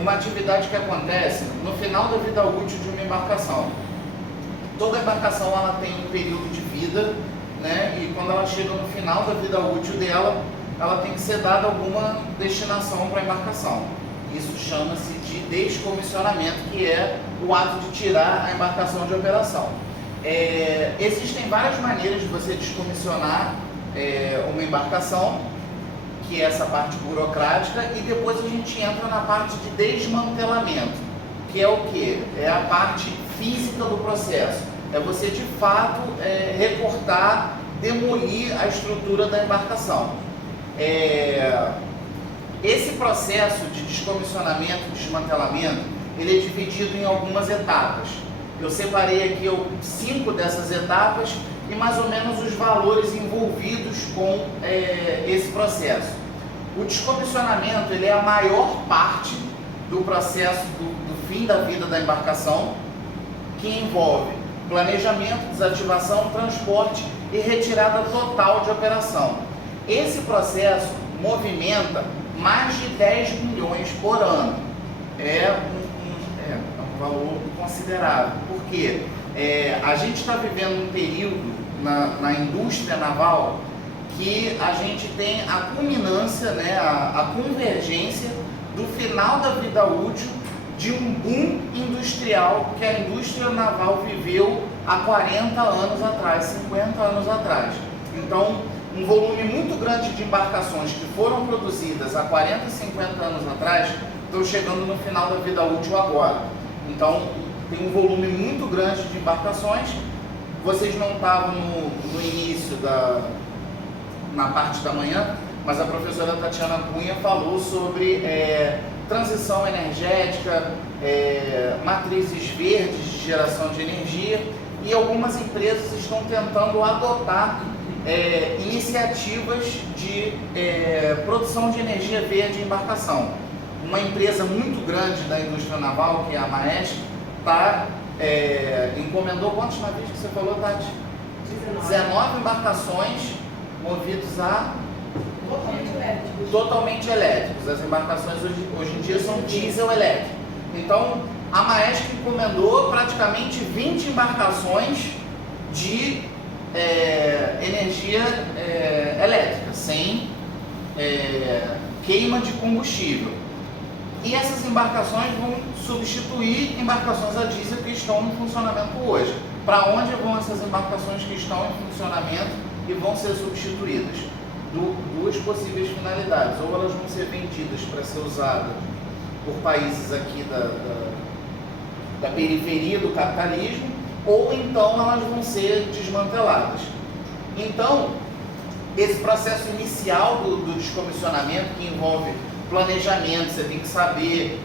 uma atividade que acontece no final da vida útil de uma embarcação. Toda embarcação ela tem um período de vida, né? E quando ela chega no final da vida útil dela, ela tem que ser dada alguma destinação para a embarcação. Isso chama-se de descomissionamento, que é o ato de tirar a embarcação de operação. Existem várias maneiras de você descomissionar uma embarcação, que é essa parte burocrática, e depois a gente entra na parte de desmantelamento, que é o quê? É a parte física do processo. É você de fato recortar, demolir a estrutura da embarcação. Esse processo de descomissionamento, desmantelamento, ele é dividido em algumas etapas. Eu separei aqui 5 dessas etapas e mais ou menos os valores envolvidos com esse processo. O descomissionamento ele é a maior parte do processo do fim da vida da embarcação, que envolve planejamento, desativação, transporte e retirada total de operação. Esse processo movimenta mais de 10 milhões por ano. É um valor considerável, porque a gente está vivendo um período na indústria naval que a gente tem a culminância, né, a convergência do final da vida útil de um boom industrial que a indústria naval viveu há 40 anos atrás, 50 anos atrás. Então, um volume muito grande de embarcações que foram produzidas há 40, 50 anos atrás estão chegando no final da vida útil agora. Então, tem um volume muito grande de embarcações. Vocês não estavam no início na parte da manhã, mas a professora Tatiana Cunha falou sobre transição energética, matrizes verdes de geração de energia, e algumas empresas estão tentando adotar iniciativas de produção de energia verde em embarcação. Uma empresa muito grande da indústria naval, que é a Maersk, encomendou quantos navios que você falou, Tati? 19 embarcações movidos a totalmente elétricos. As embarcações hoje em dia são diesel elétrico. Então, a Maersk encomendou praticamente 20 embarcações de energia elétrica, sem queima de combustível. E essas embarcações vão substituir embarcações a diesel que estão em funcionamento hoje. Para onde vão essas embarcações que estão em funcionamento e vão ser substituídas? Duas possíveis finalidades. Ou elas vão ser vendidas para ser usadas por países aqui da periferia do capitalismo, ou então elas vão ser desmanteladas. Então, esse processo inicial do descomissionamento, que envolve planejamento, você tem que saber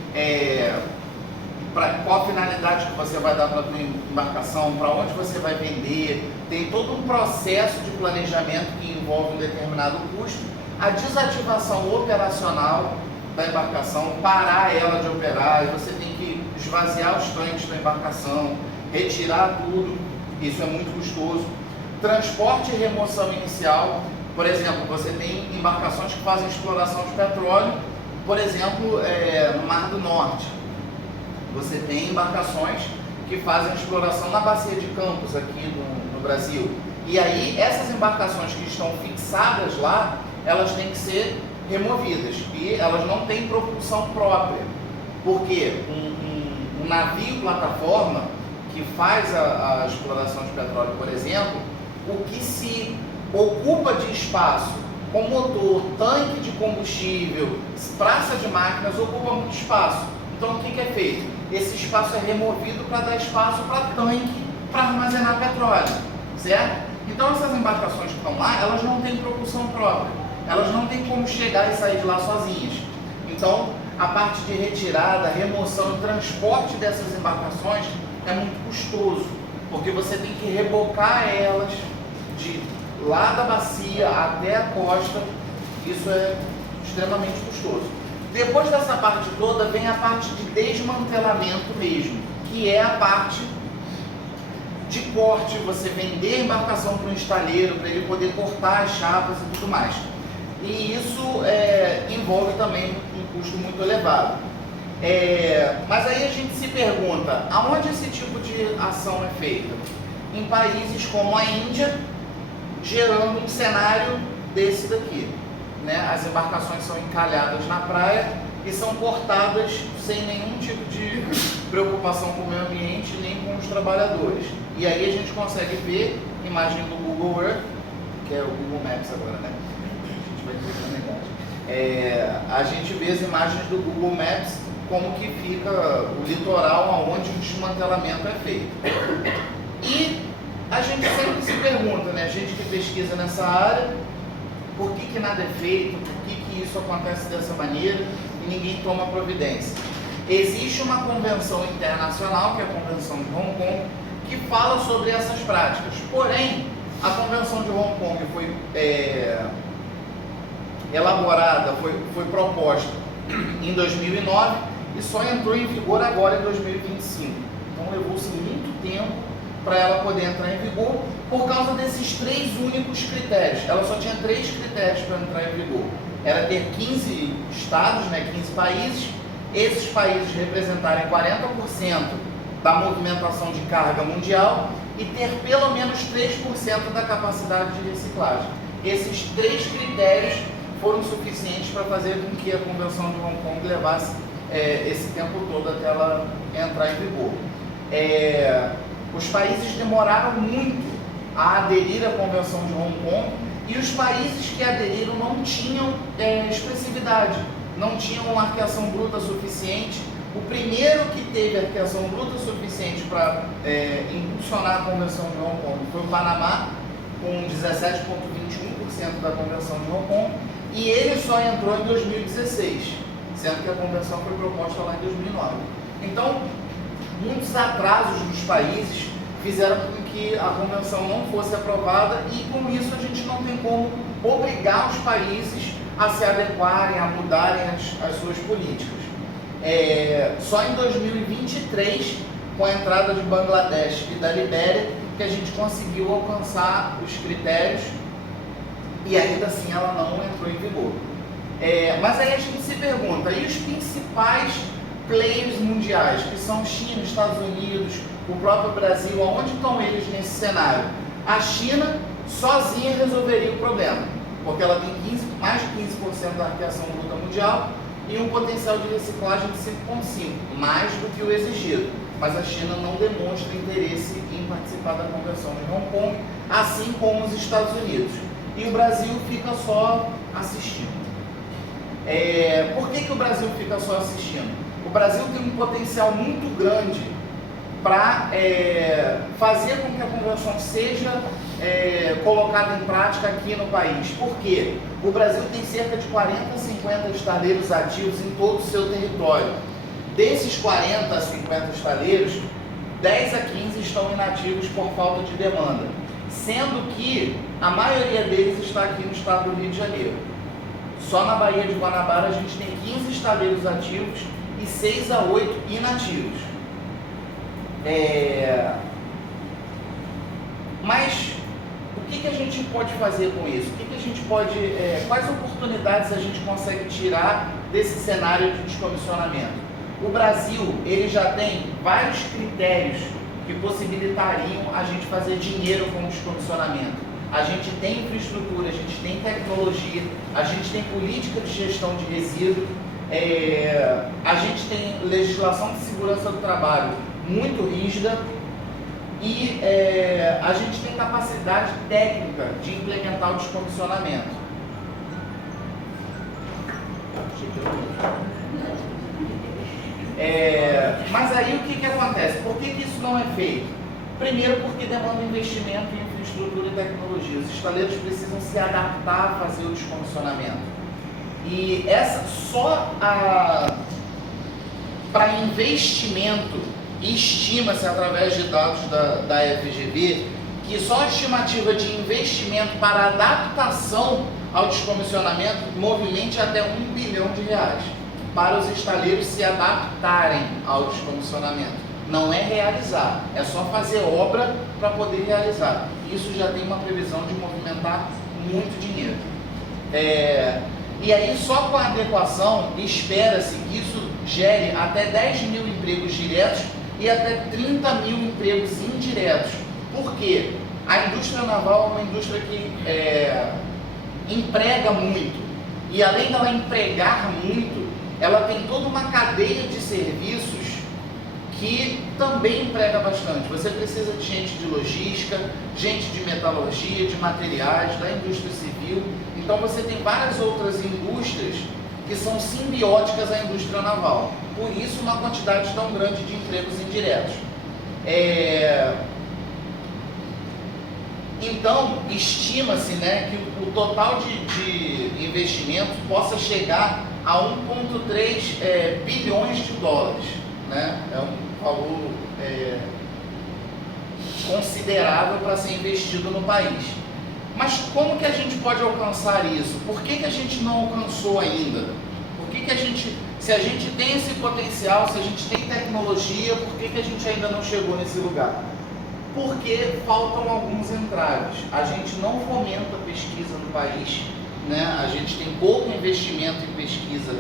qual a finalidade que você vai dar para a sua embarcação, para onde você vai vender, tem todo um processo de planejamento que envolve um determinado custo. A desativação operacional da embarcação, parar ela de operar, você tem que esvaziar os tanques da embarcação, retirar tudo, isso é muito custoso. Transporte e remoção inicial, por exemplo, você tem embarcações que fazem exploração de petróleo, por exemplo, no Mar do Norte. Você tem embarcações que fazem exploração na Bacia de Campos, aqui no Brasil. E aí, essas embarcações que estão fixadas lá, elas têm que ser removidas. E elas não têm propulsão própria. Porque um navio plataforma que faz a exploração de petróleo, por exemplo, o que se ocupa de espaço com motor, tanque de combustível, praça de máquinas, ocupa muito espaço. Então, o que é feito? Esse espaço é removido para dar espaço para tanque, para armazenar petróleo, certo? Então, essas embarcações que estão lá, elas não têm propulsão própria, elas não têm como chegar e sair de lá sozinhas. Então, a parte de retirada, remoção e transporte dessas embarcações é muito custoso, porque você tem que rebocar elas de lá da bacia até a costa. Isso é extremamente custoso. Depois dessa parte toda vem a parte de desmantelamento mesmo, que é a parte de corte, você vender a embarcação para um estaleiro, para ele poder cortar as chapas e tudo mais. E isso envolve também um custo muito elevado. Mas aí a gente se pergunta, aonde esse tipo de ação é feita? Em países como a Índia, gerando um cenário desse daqui, né? As embarcações são encalhadas na praia e são portadas sem nenhum tipo de preocupação com o meio ambiente nem com os trabalhadores. E aí a gente consegue ver imagem do Google Earth, que é o Google Maps agora, né? A gente vai clicar na imagem. A gente vê as imagens do Google Maps, como que fica o litoral onde o desmantelamento é feito. E a gente sempre se pergunta, né? A gente que pesquisa nessa área, por que nada é feito, por que isso acontece dessa maneira e ninguém toma providência. Existe uma convenção internacional, que é a Convenção de Hong Kong, que fala sobre essas práticas. Porém, a Convenção de Hong Kong foi elaborada, foi proposta em 2009 e só entrou em vigor agora em 2025. Então levou-se muito tempo para ela poder entrar em vigor por causa desses 3 únicos critérios. Ela só tinha 3 critérios para entrar em vigor. Era ter 15 estados, né, 15 países, esses países representarem 40% da movimentação de carga mundial e ter pelo menos 3% da capacidade de reciclagem. Esses 3 critérios foram suficientes para fazer com que a Convenção de Hong Kong levasse esse tempo todo até ela entrar em vigor. Os países demoraram muito a aderir à Convenção de Hong Kong e os países que aderiram não tinham expressividade, não tinham arqueação bruta suficiente. O primeiro que teve arqueação bruta suficiente para impulsionar a Convenção de Hong Kong foi o Panamá, com 17,21% da Convenção de Hong Kong, e ele só entrou em 2016, sendo que a Convenção foi proposta lá em 2009. Então, muitos atrasos dos países fizeram com que a Convenção não fosse aprovada e, com isso, a gente não tem como obrigar os países a se adequarem, a mudarem as suas políticas. Só em 2023, com a entrada de Bangladesh e da Libéria, que a gente conseguiu alcançar os critérios e ainda assim ela não entrou em vigor. Mas aí a gente se pergunta, e os principais players mundiais, que são China, Estados Unidos, o próprio Brasil, aonde estão eles nesse cenário? A China sozinha resolveria o problema, porque ela tem mais de 15% da arqueação bruta mundial e um potencial de reciclagem de 5,5%, mais do que o exigido. Mas a China não demonstra interesse em participar da Convenção de Hong Kong, assim como os Estados Unidos. E o Brasil fica só assistindo. Por que o Brasil fica só assistindo? O Brasil tem um potencial muito grande para fazer com que a Convenção seja colocada em prática aqui no país. Por quê? O Brasil tem cerca de 40 a 50 estaleiros ativos em todo o seu território. Desses 40 a 50 estaleiros, 10 a 15 estão inativos por falta de demanda, sendo que a maioria deles está aqui no estado do Rio de Janeiro. Só na Baía de Guanabara a gente tem 15 estaleiros ativos e 6 a 8 inativos. Mas o que a gente pode fazer com isso? Quais oportunidades a gente consegue tirar desse cenário de descomissionamento? O Brasil, ele já tem vários critérios que possibilitariam a gente fazer dinheiro com o descomissionamento. A gente tem infraestrutura, a gente tem tecnologia, a gente tem política de gestão de resíduos, a gente tem legislação de segurança do trabalho muito rígida e a gente tem capacidade técnica de implementar o descomissionamento. Mas aí o que acontece? Por que isso não é feito? Primeiro, porque demanda investimento em infraestrutura e tecnologia. Os estaleiros precisam se adaptar a fazer o descomissionamento. E para investimento, estima-se através de dados da FGV que só a estimativa de investimento para adaptação ao descomissionamento movimente até R$ 1 bilhão para os estaleiros se adaptarem ao descomissionamento. Não é realizar, é só fazer obra para poder realizar. Isso já tem uma previsão de movimentar muito dinheiro. E aí, só com a adequação, espera-se que isso gere até 10 mil empregos diretos e até 30 mil empregos indiretos. Por quê? A indústria naval é uma indústria que emprega muito, e além dela empregar muito, ela tem toda uma cadeia de serviços que também emprega bastante. Você precisa de gente de logística, gente de metalurgia, de materiais, da indústria civil. Então você tem várias outras indústrias que são simbióticas à indústria naval. Por isso uma quantidade tão grande de empregos indiretos. Então, estima-se, né, que o total de investimento possa chegar a 1,3 bilhões de dólares. Né? É um valor considerável para ser investido no país. Mas como que a gente pode alcançar isso? Por que a gente não alcançou ainda? Por que a gente, se a gente tem esse potencial, se a gente tem tecnologia, por que a gente ainda não chegou nesse lugar? Porque faltam alguns entraves. A gente não fomenta pesquisa no país, né? A gente tem pouco investimento em pesquisa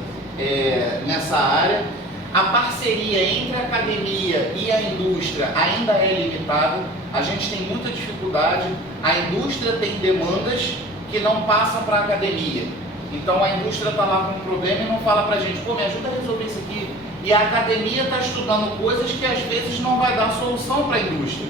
nessa área. A parceria entre a academia e a indústria ainda é limitada. A gente tem muita dificuldade. A indústria tem demandas que não passam para a academia. Então a indústria está lá com um problema e não fala para a gente, pô, me ajuda a resolver isso aqui. E a academia está estudando coisas que às vezes não vai dar solução para a indústria.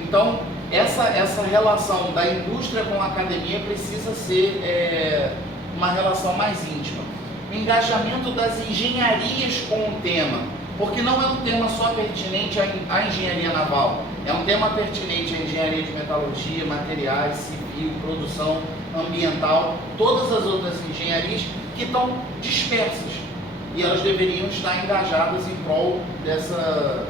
Então, essa relação da indústria com a academia precisa ser uma relação mais íntima. O engajamento das engenharias com o tema, porque não é um tema só pertinente à engenharia naval, é um tema pertinente à engenharia de metalurgia, materiais, civil, produção ambiental, todas as outras engenharias que estão dispersas e elas deveriam estar engajadas em prol dessa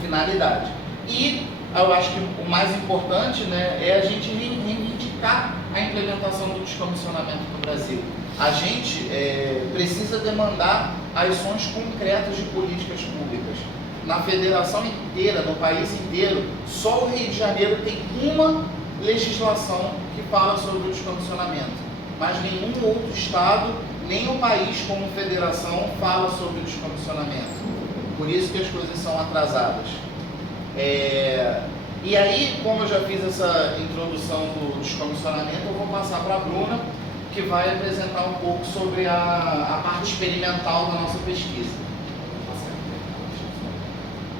finalidade. E eu acho que o mais importante, né, é a gente reivindicar a implementação do descomissionamento no Brasil. A gente precisa demandar ações concretas de políticas públicas. Na federação inteira, no país inteiro, só o Rio de Janeiro tem uma legislação que fala sobre o descomissionamento. Mas nenhum outro estado, nem o país como federação fala sobre o descomissionamento. Por isso que as coisas são atrasadas. E aí, como eu já fiz essa introdução do descomissionamento, eu vou passar para a Bruna, que vai apresentar um pouco sobre a parte experimental da nossa pesquisa.